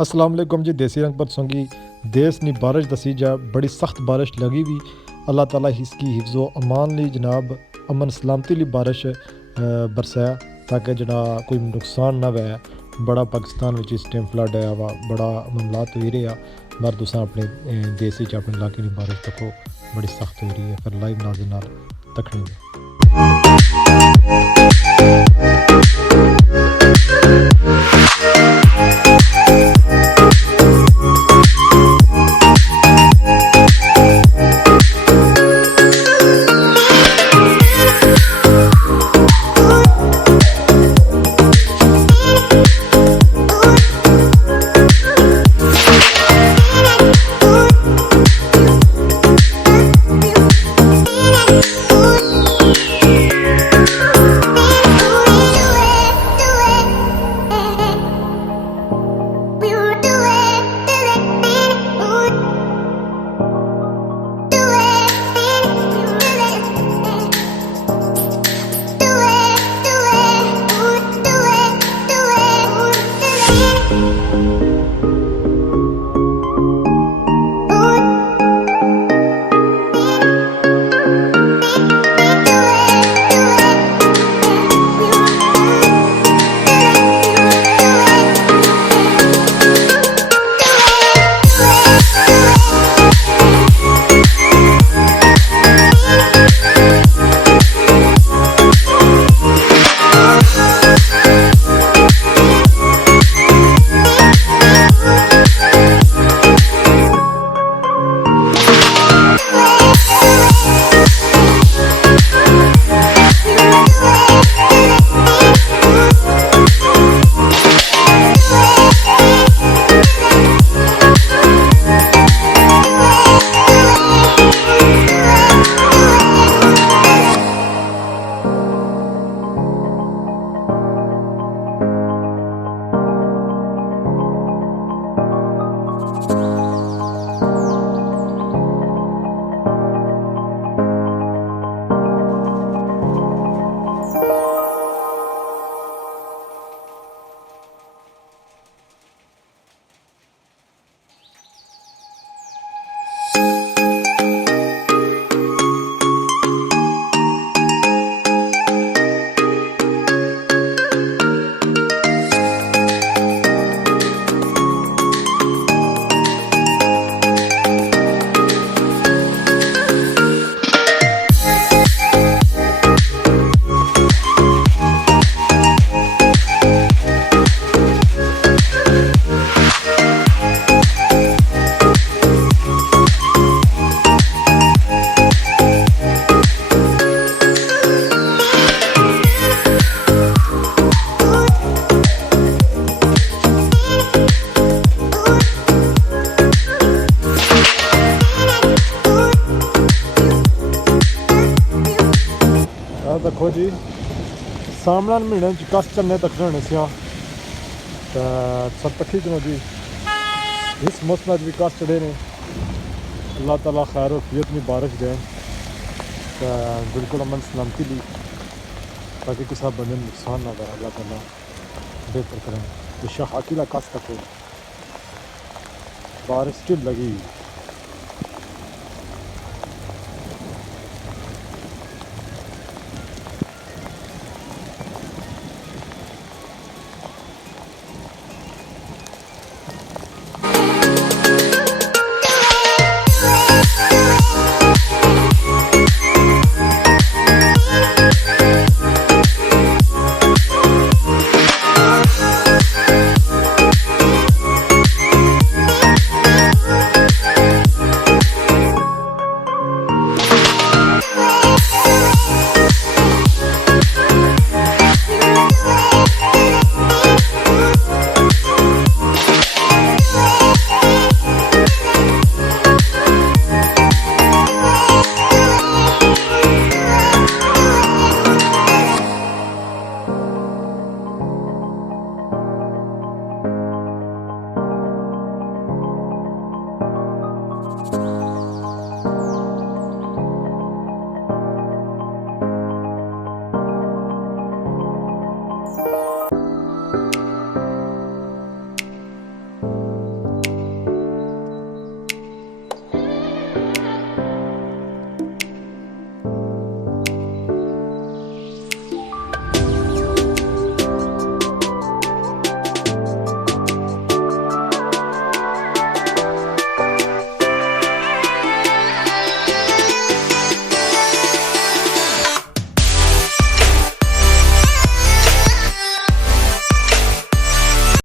अस्सलाम वालेकुम जी। देसी रंग पर सोंगी देश नी बारिश दसी जा बड़ी सख्त बारिश लगी हुई। अल्लाह ताला इसकी हिफ्ज़ो अमान ली जनाब अमन सलामती ली बारिश बरसाया ताकि जना कोई नुकसान ना वै। बड़ा पाकिस्तान में इस टाइम फ्लड आया वा बड़ा मामलात हुई रहा मर तुसा अपने देसी च अपने इलाके की बारिश तको बड़ी सख्त हुई रही है। फिर लाइव नाज़र नाल तकनी देखो जी सामने महीने कस चलने तक होने से सब तकी चलो जी इस मौसम भी कस चढ़े ने। अल्लाह ताला खैर वफियत में बारिश दें तो बिल्कुल अमन सलामती ली ताकि किसी बंदे नुकसान ना करे। अल्लाह ताला बेहतर करें। तो शाहाकिला कस तक बारिश लगी।